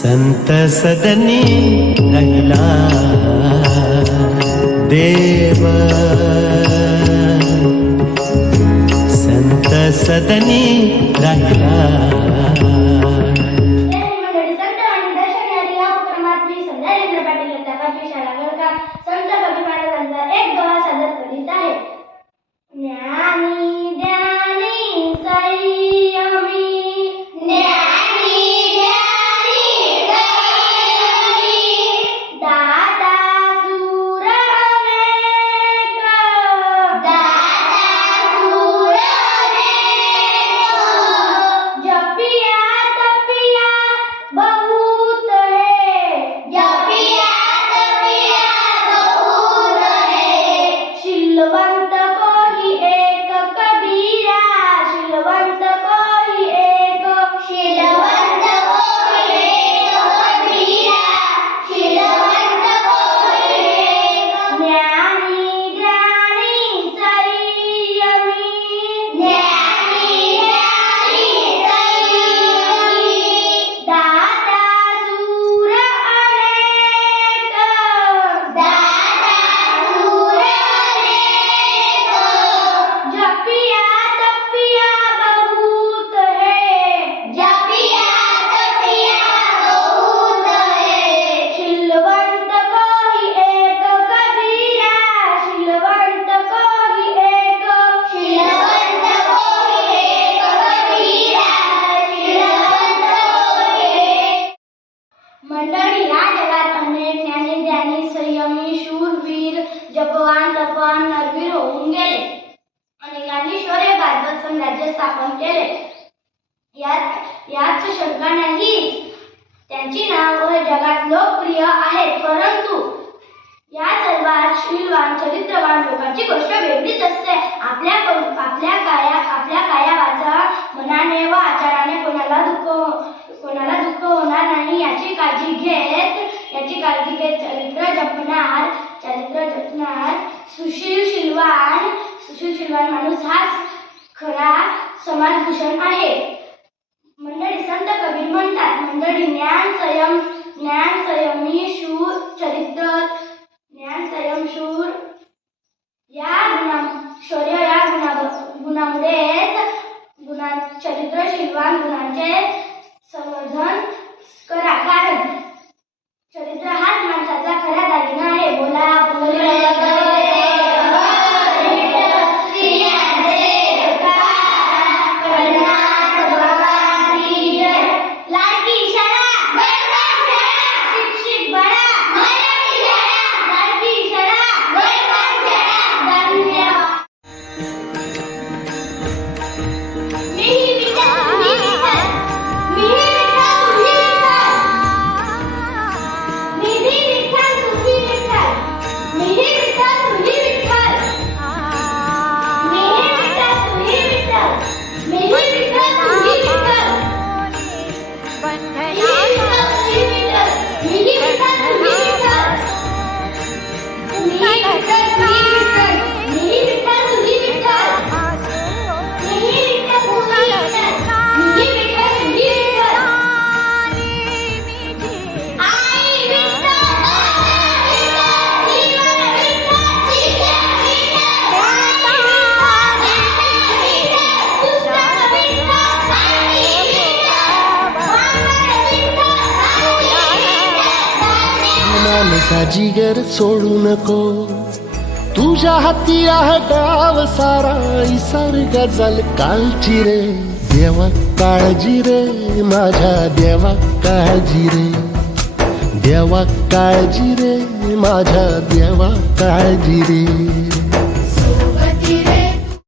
संत सदनी राहिला देव। संत सदनी राहिला। ज्ञानी। lo संयमी शूरवीर जपवान तपवान नरवीर होऊन गेले. अनेकांनी शौर्य गाजवत साम्राज्य स्थापन केले. यात याच शंका नाही त्यांची नाव जगात लोकप्रिय आहेत परंतु या सर्वात शीलवान चरित्रवान लोकांची गोष्ट वेगळीच असते. आपल्या आपल्या काया आपल्या काया वाचा मनाने व आचाराने कोणाला दुःख हो, कोणाला दुःख होणार नाही याची काळजी घेत याची काळजी घेत चरित्र जपणार चरित्र जपणार. सुशील शिलवान सुशील शिलवान माणूस हाच खरा समाजभूषण आहे. मंडळी संत कबीर म्हणतात मंडळी ज्ञान संयम ज्ञान संयमी शूर चरित्र ज्ञान संयम शूर. या गुणा शौर्य या गुणा गुणामुळेच गुणा चरित्र शिलवान गुणांचे Thank you. माझा जिगर सोडू नको. तुझ्या हाती आहे डाव सारा इसार गजल कालची रे. देवा काळजी रे माझ्या देवा काळजी रे. देवा काळजी रे माझ्या देवा काळजी रे.